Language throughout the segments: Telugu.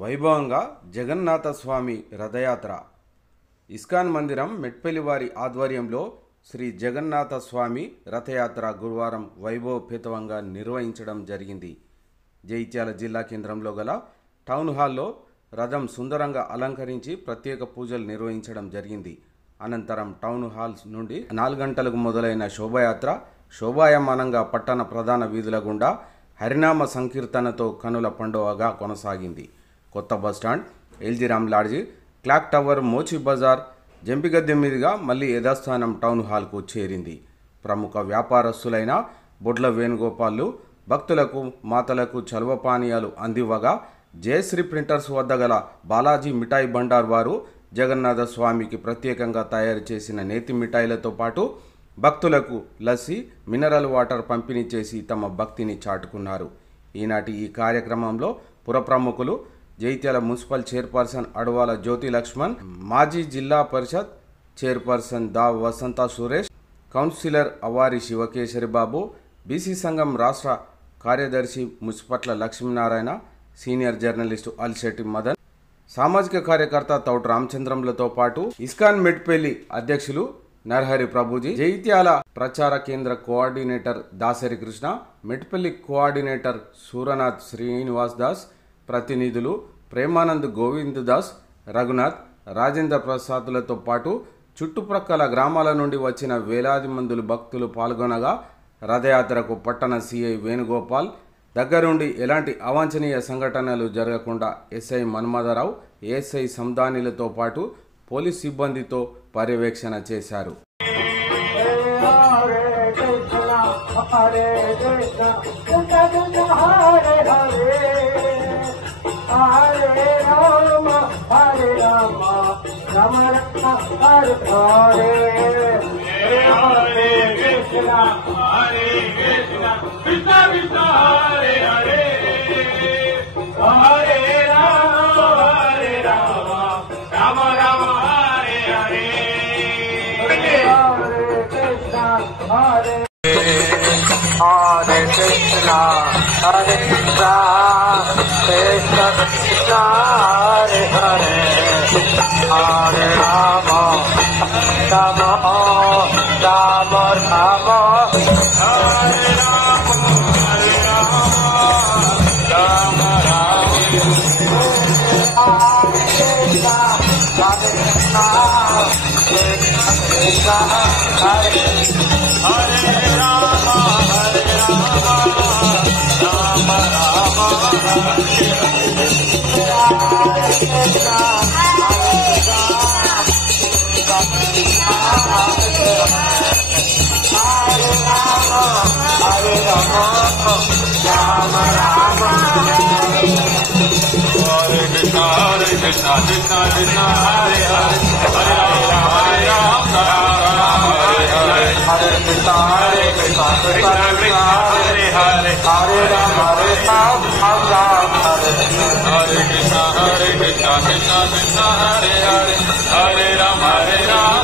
వైభవంగా జగన్నాథ స్వామి రథయాత్ర ఇస్కాన్ మందిరం మెట్పల్లివారి ఆధ్వర్యంలో శ్రీ జగన్నాథ స్వామి రథయాత్ర గురువారం వైభవపేతంగా నిర్వహించడం జరిగింది. జైత్యాల జిల్లా కేంద్రంలో గల టౌన్ హాల్లో రథం సుందరంగా అలంకరించి ప్రత్యేక పూజలు నిర్వహించడం జరిగింది. అనంతరం టౌన్ హాల్ నుండి 4 గంటలకు మొదలైన శోభాయాత్ర శోభాయమానంగా పట్టణ ప్రధాన వీధుల గుండా హరినామ సంకీర్తనతో కనుల పండుగగా కొనసాగింది. కొత్త బస్టాండ్, ఎల్జీరామ్ lodge, clock tower, Mochi Bazar, Jampigadde మీదుగా మళ్లీ యథాస్థానం టౌన్ హాల్కు చేరింది. ప్రముఖ వ్యాపారస్తులైన బొడ్ల వేణుగోపాల్లు భక్తులకు మాతలకు చలువ పానీయాలు అందివ్వగా జయశ్రీ ప్రింటర్స్ వద్ద గల బాలాజీ మిఠాయి బండార్ వారు జగన్నాథ స్వామికి ప్రత్యేకంగా తయారు చేసిన నేతి మిఠాయిలతో పాటు భక్తులకు లస్సీ, మినరల్ వాటర్ పంపిణీ చేసి తమ భక్తిని చాటుకున్నారు. ఈనాటి ఈ కార్యక్రమంలో పుర ప్రముఖులు జైత్యాల మున్సిపల్ చైర్పర్సన్ అడవాల జ్యోతి లక్ష్మణ్, మాజీ జిల్లా పరిషత్ చైర్పర్సన్ దా వసంత సురేష్, కౌన్సిలర్ అవారి శివకేశరి బాబు, బీసీ సంఘం రాష్ట్ర కార్యదర్శి మున్సిపట్ల లక్ష్మీనారాయణ, సీనియర్ జర్నలిస్టు అల్శెట్టి మదన్, సామాజిక కార్యకర్త తౌట రామచంద్రంలతో పాటు ఇస్కాన్ మెట్పల్లి అధ్యక్షులు నరహరి ప్రభుజీ, జైత్యాల ప్రచార కేంద్ర కోఆర్డినేటర్ దాసరి కృష్ణ, మెట్పల్లి కోఆర్డినేటర్ సూరనాథ్ శ్రీనివాస్ దాస్, ప్రతినిధులు ప్రేమానంద్ గోవింద్ దాస్, రఘునాథ్, రాజేంద్ర ప్రసాద్లతో పాటు చుట్టుప్రక్కల గ్రామాల నుండి వచ్చిన వేలాది మంది భక్తులు పాల్గొనగా రథయాత్రకు పట్టణ సిఐ వేణుగోపాల్ దగ్గరుండి ఎలాంటి అవాంఛనీయ సంఘటనలు జరగకుండా ఎస్ఐ మన్మథరావు, ఏఎస్ఐ సందానిలతో పాటు పోలీస్ సిబ్బందితో పర్యవేక్షణ చేశారు. Hare Krishna, Hare Krishna, Krishna Krishna, Hare Hare, Hare Rama, Rama Rama Rama, Hare Rama, Hare Rama, Rama Rama, Hare Krishna, Hare Krishna, Krishna Krishna, Hare Hare Rama. Krishna Krishna Krishna Hare Hare Hare Rama Hare Hare Hare Krishna Krishna Krishna Hare Hare Hare Rama Hare Krishna Krishna Krishna Hare Hare Hare Rama Hare Rama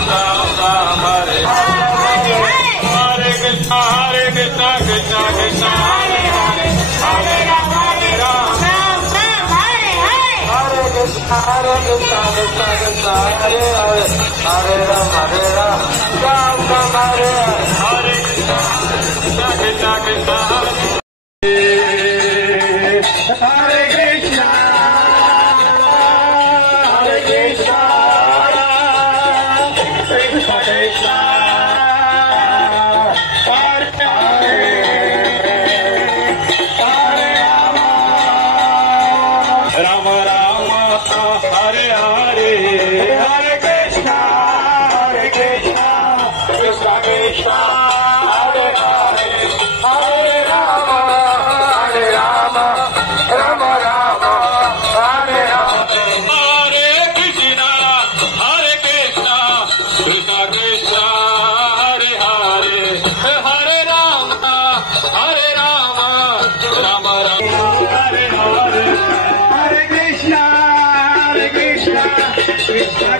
Hare Hare Krishna Krishna Krishna Hare Hare Hare Rama Hare Rama Hare Krishna Krishna Krishna Hare Hare Hare Rama Hare Rama Hare Hare Krishna Krishna Krishna Hare Krishna Hare Krishna Krishna Krishna Hare Hare Hare Rama Rama Rama Hare Hare Hare Krishna Krishna Krishna Hare Hare Hare Rama Hare Rama Rama Rama Hare Hare Hare Krishna Krishna Krishna Hare Hare Hare Rama Hare Rama Rama Rama Hare Hare Hare Krishna Krishna Krishna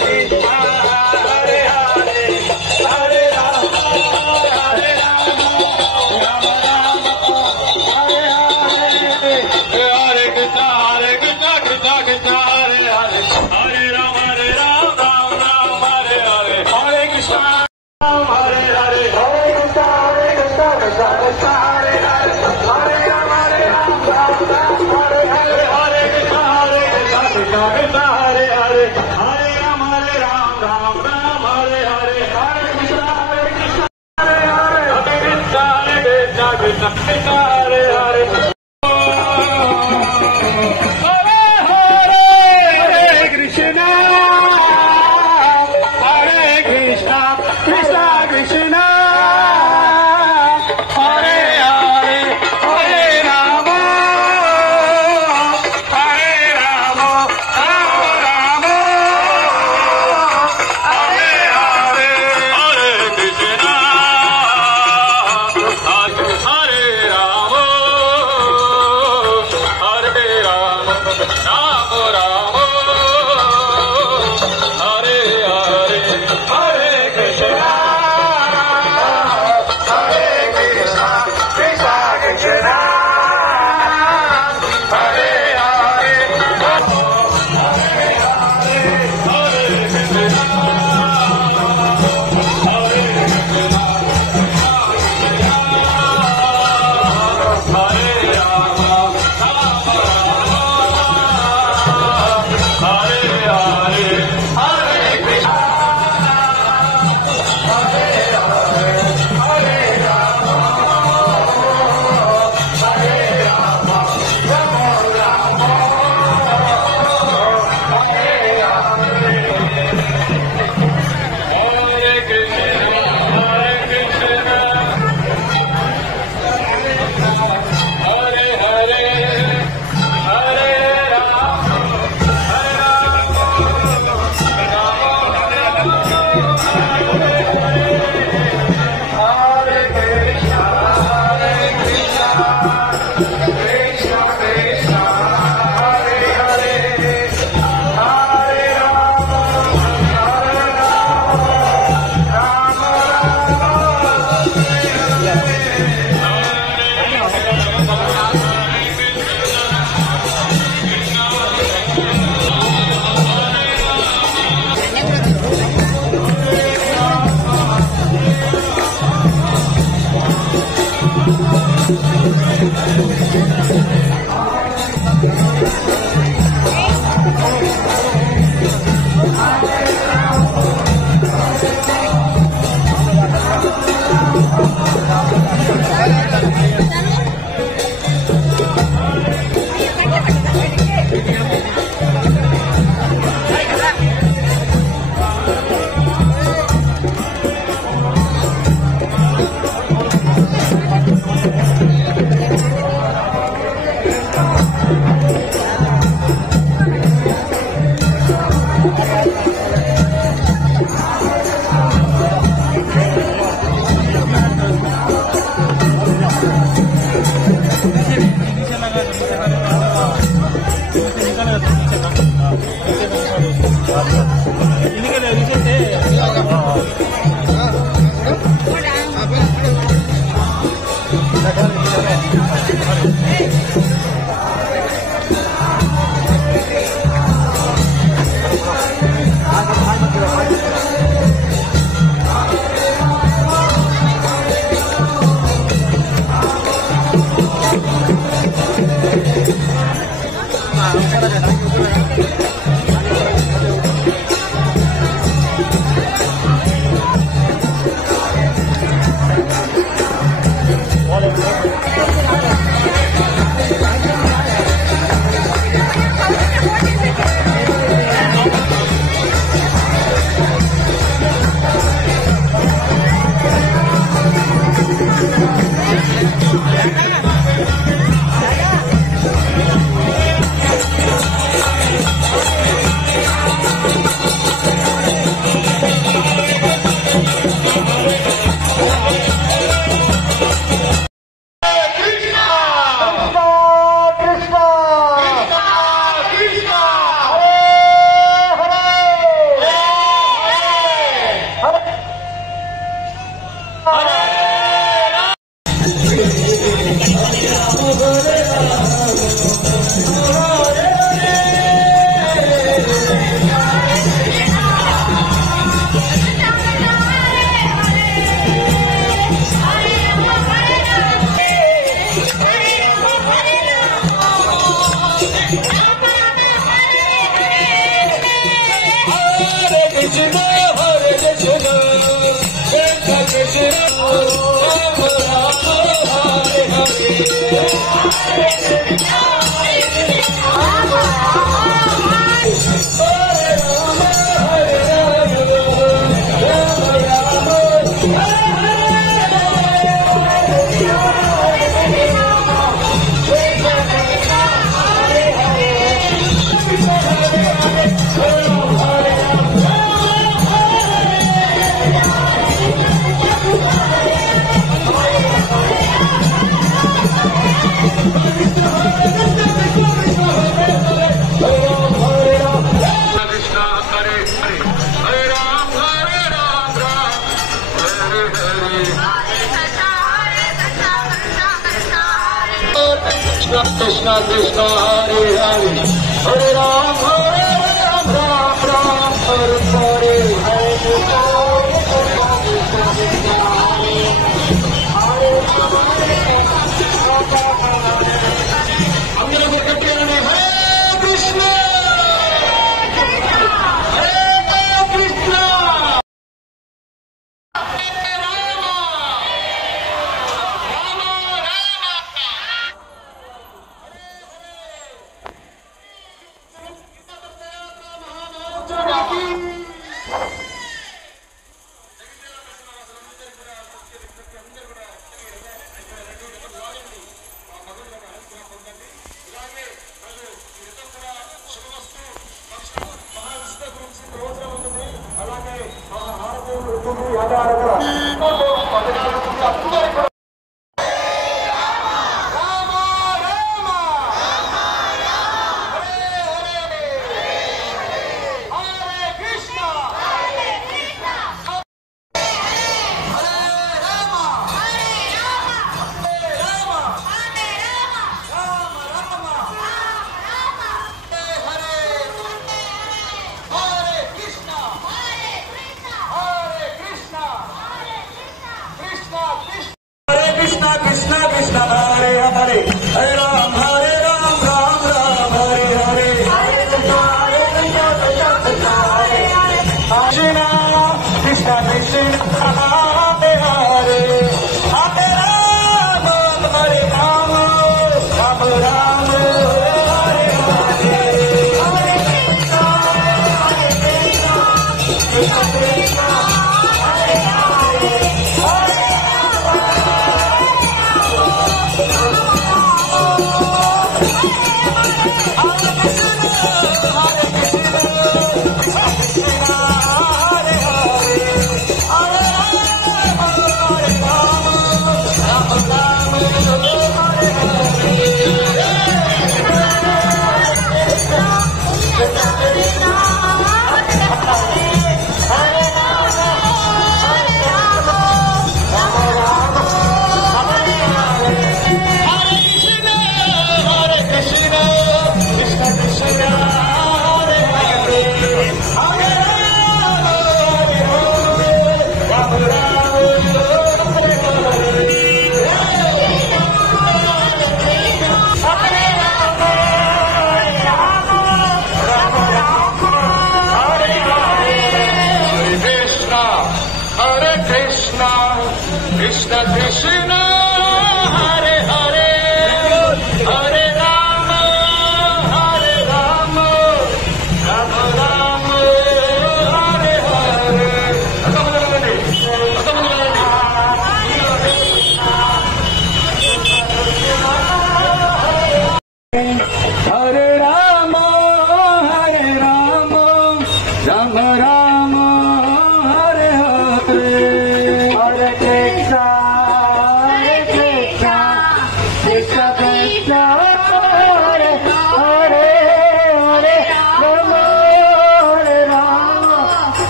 Hare Hare Hare Krishna Krishna Krishna Hare Hare Hare Ram Ram Ram Hare Hare Hare Krishna Krishna Krishna Hare Hare Hare Ram Ram Ram Hare Hare Hare Krishna Hare Hare Hare Krishna Krishna Krishna Hare Hare Krishna Krishna Hare Hare Hare Ram Ram Ram Hare Hare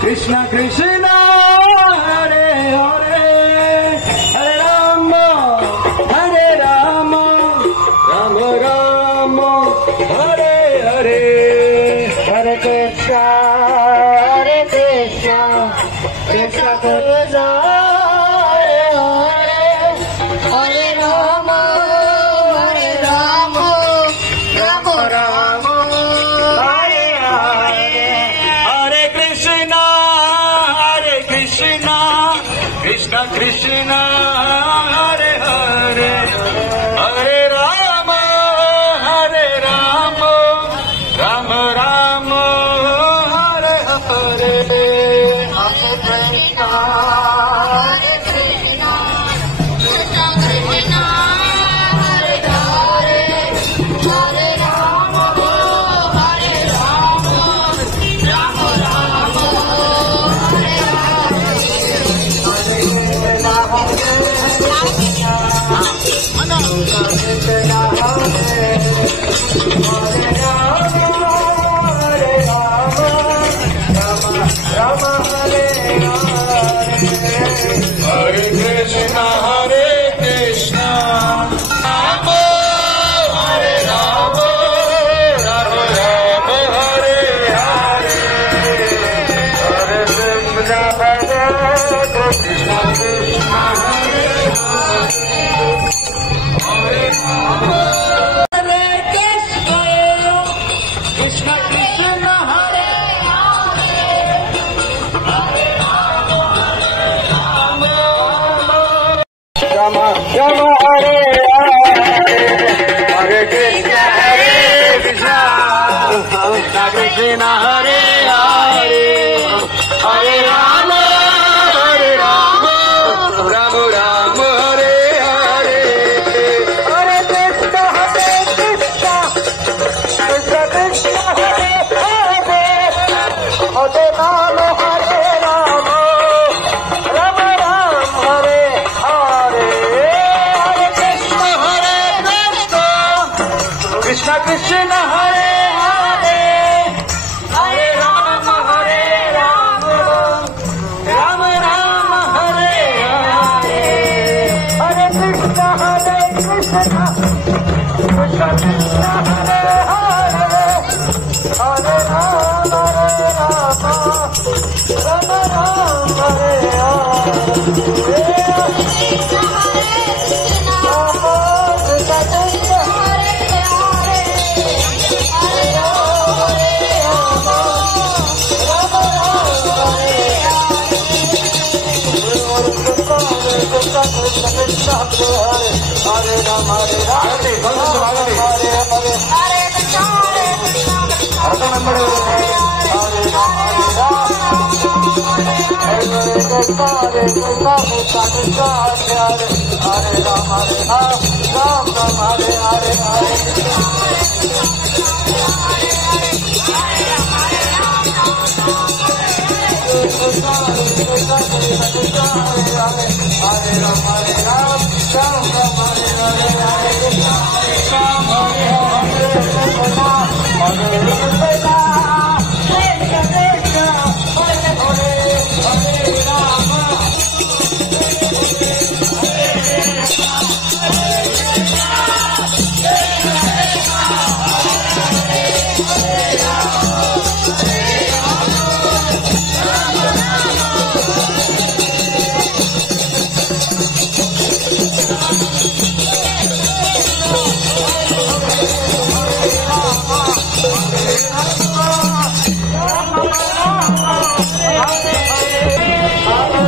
Krishna Krishna Hare Hare Hare Rama Rama Rama Hare Hare Hare Krishna Krishna Krishna Hare Hare Hare Rama Hare Rama Rama Rama Hare Hare Hare Krishna Hare Krishna Krishna Krishna Hare Hare Hare Rama Hare Rama Rama Rama Hare Krishna Hare Hare Hare Rama Hare Rama Rama Rama Hare Hare Hare Krishna Krishna Krishna Hare Hare Hare Rama Hare Rama Rama Rama Hare Hare Hare Krishna Krishna Krishna Hare Hare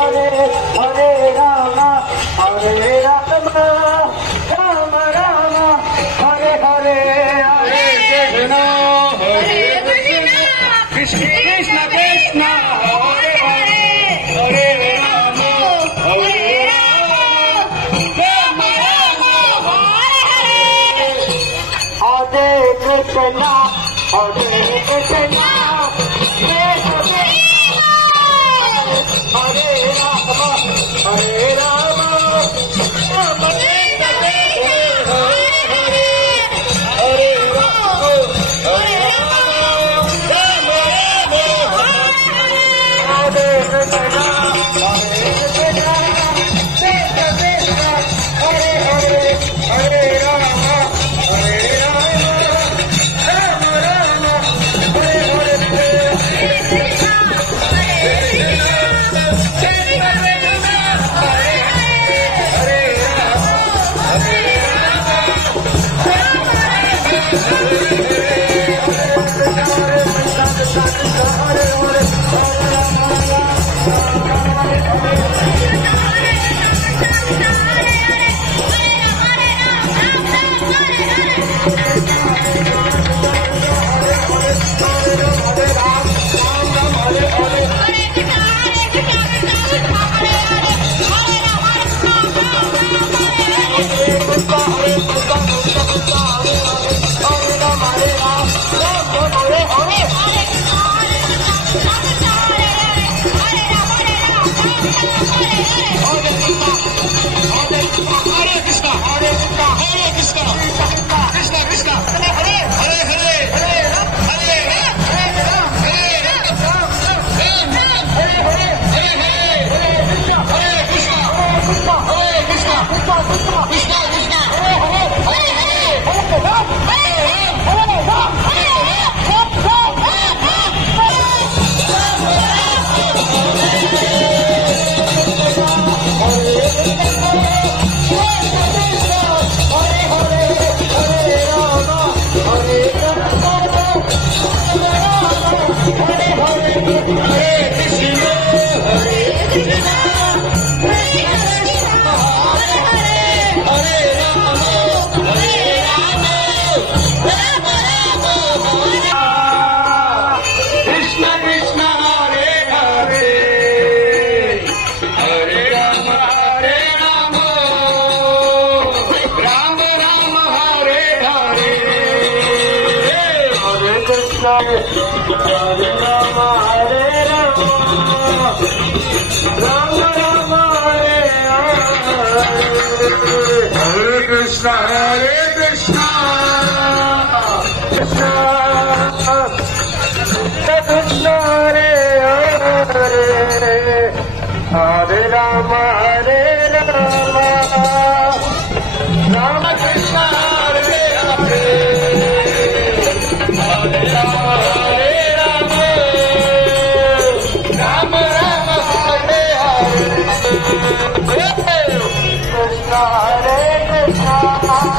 Hare Hare Rama, Hare Rama, Rama Rama, Hare Hare, Hare Krishna, Hare Krishna, Krishna Krishna, Krishna Hare Hare, Hare Rama, Hare Rama, Rama Rama, Hare Krishna, Hare Krishna, Hare Rama, Hare Rama, Rama Krishna, Hare Krishna, Krishna Krishna, Hare Hare, Hare Rama, Hare Rama, Rama Krishna, Hare Hare, Hare Rama, Hare Rama, Rama Rama, Hare Hare, Krishna Hare Krishna, Krishna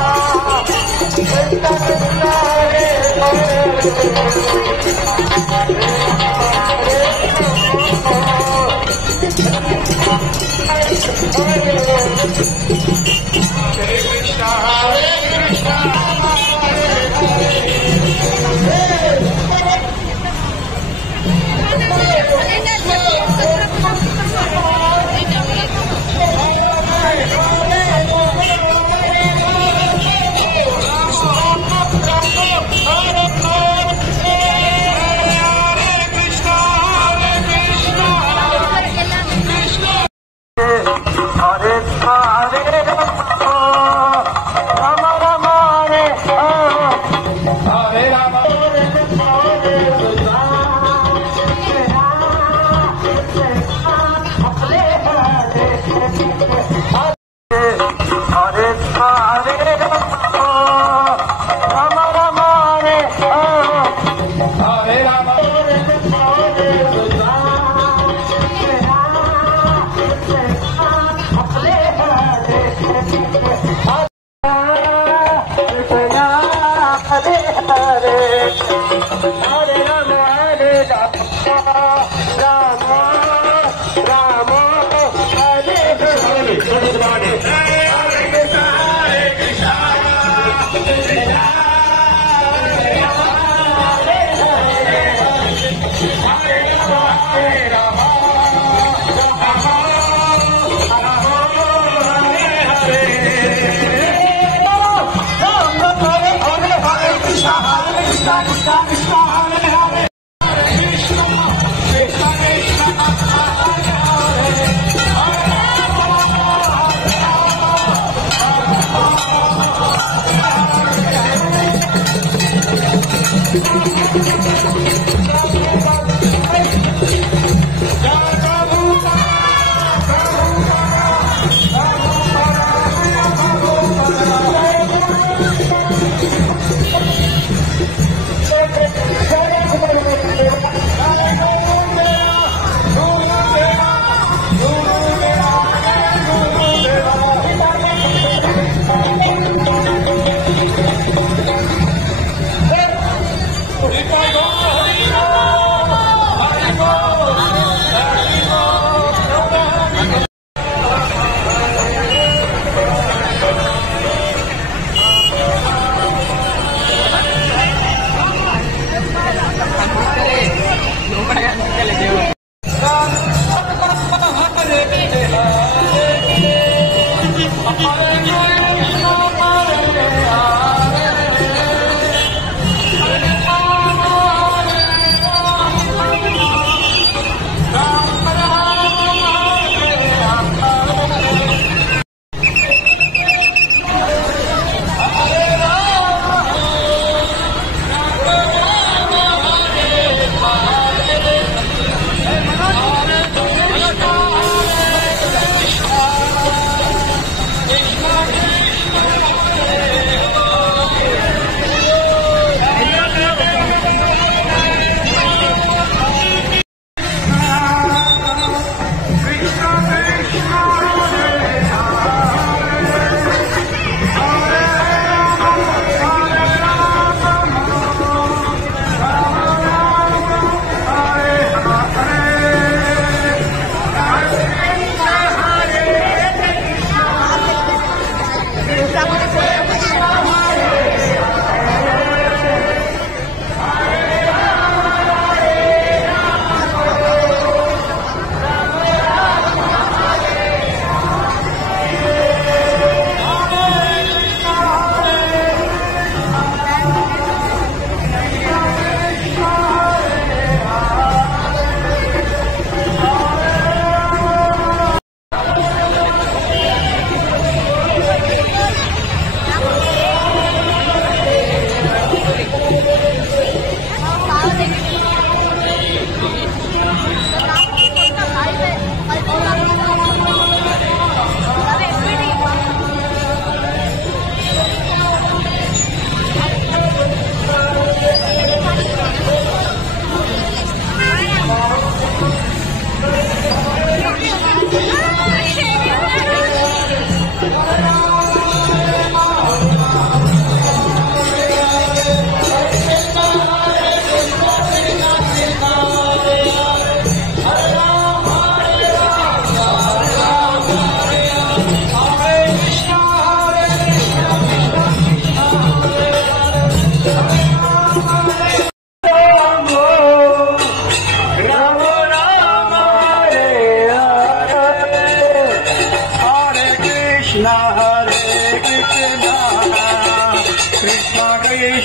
Krishna, Hare Hare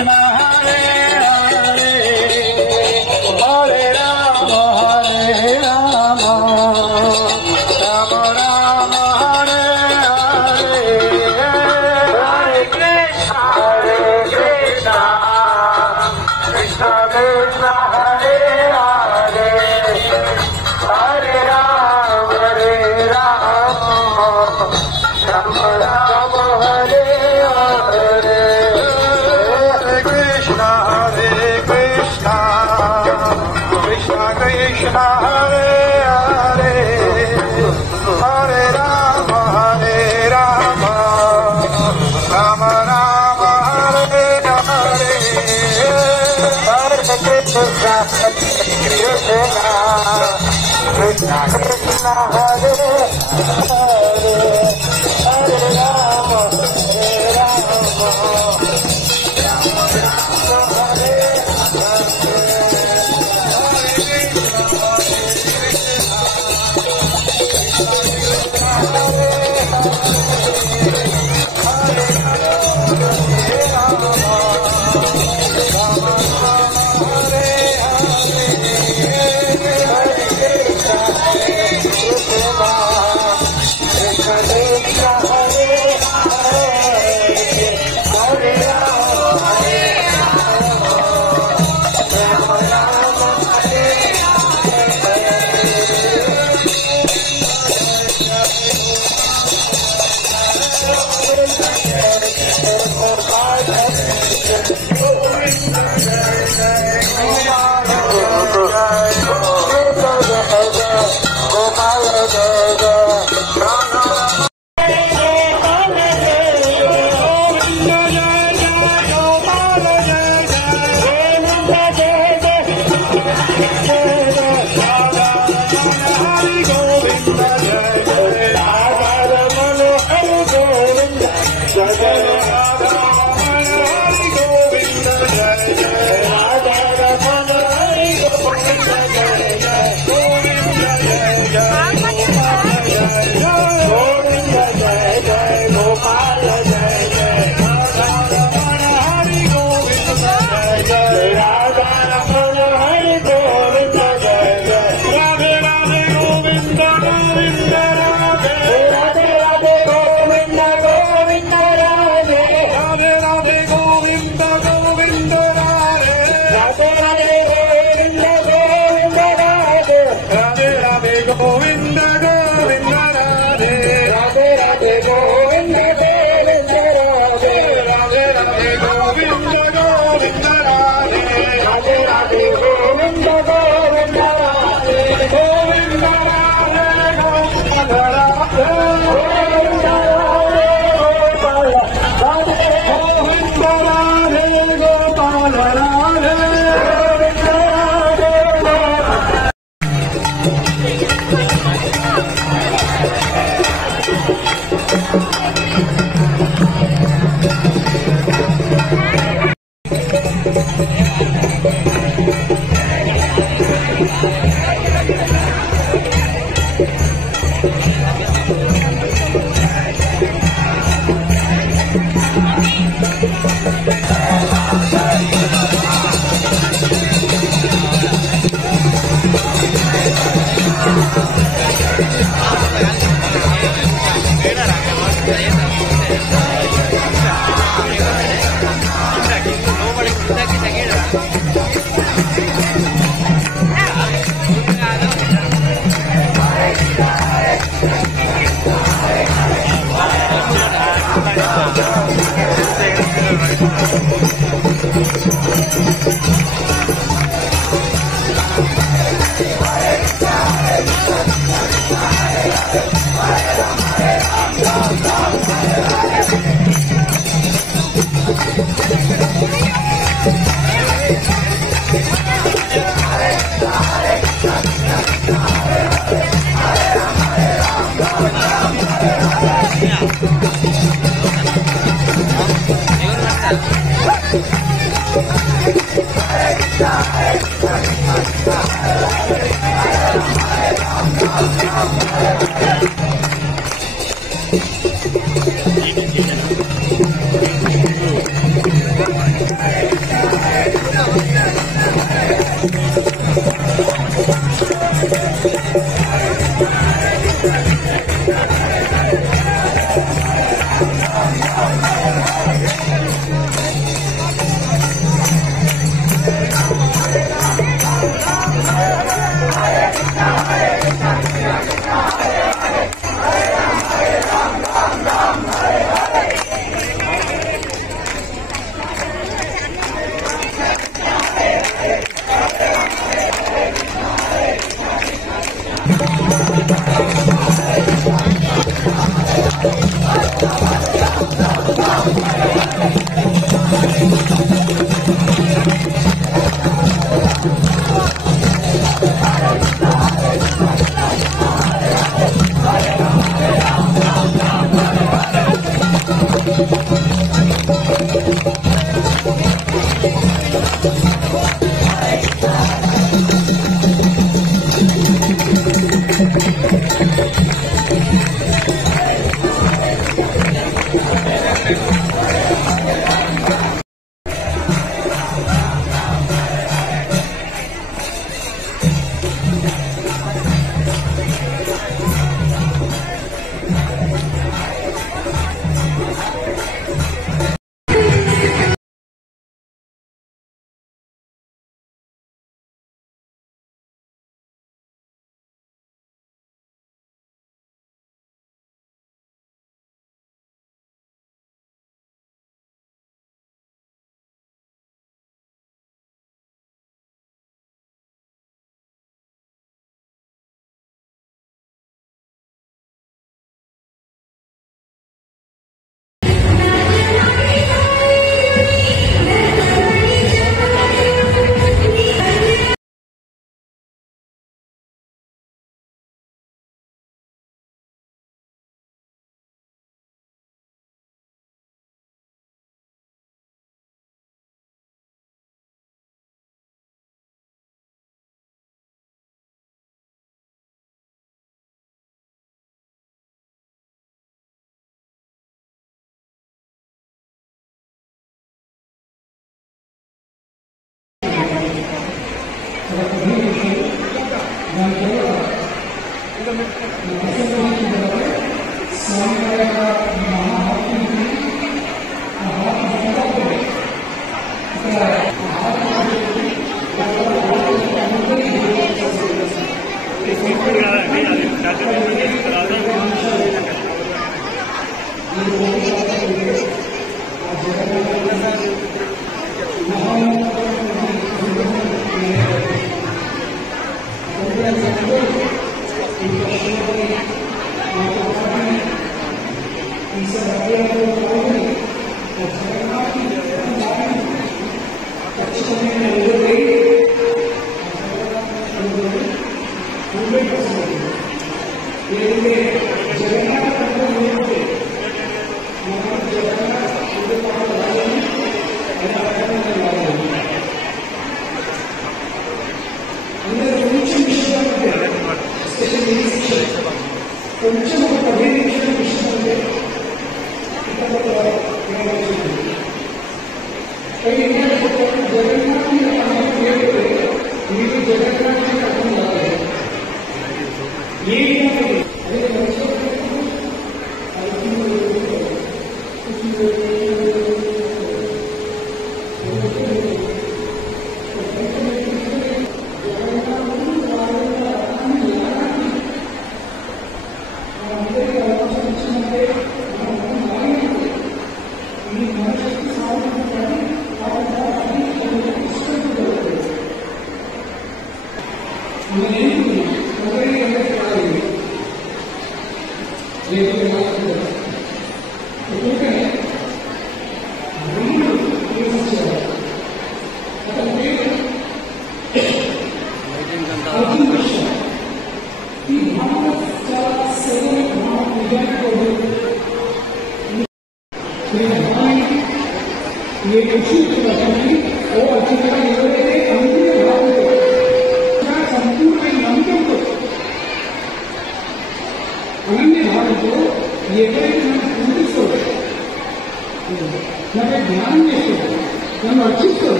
Krishna Hare Hare Hare Rama Hare Rama Rama Rama Hare Hare Hare Krishna Krishna Krishna Hare Hare Hare Rama Rama Rama Hare Hare Hare Krishna Krishna Krishna Hare Hare Hare Rama Rama Rama Rama Hare Hare Hare Krishna Krishna Krishna Hare Hare Hare Rama Thank you.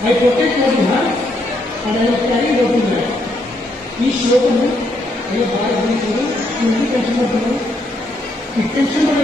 I protect what you have and I will carry what you have. ఈ శ్లోకము ये बात हुई थी, हिंदी कस्टमर को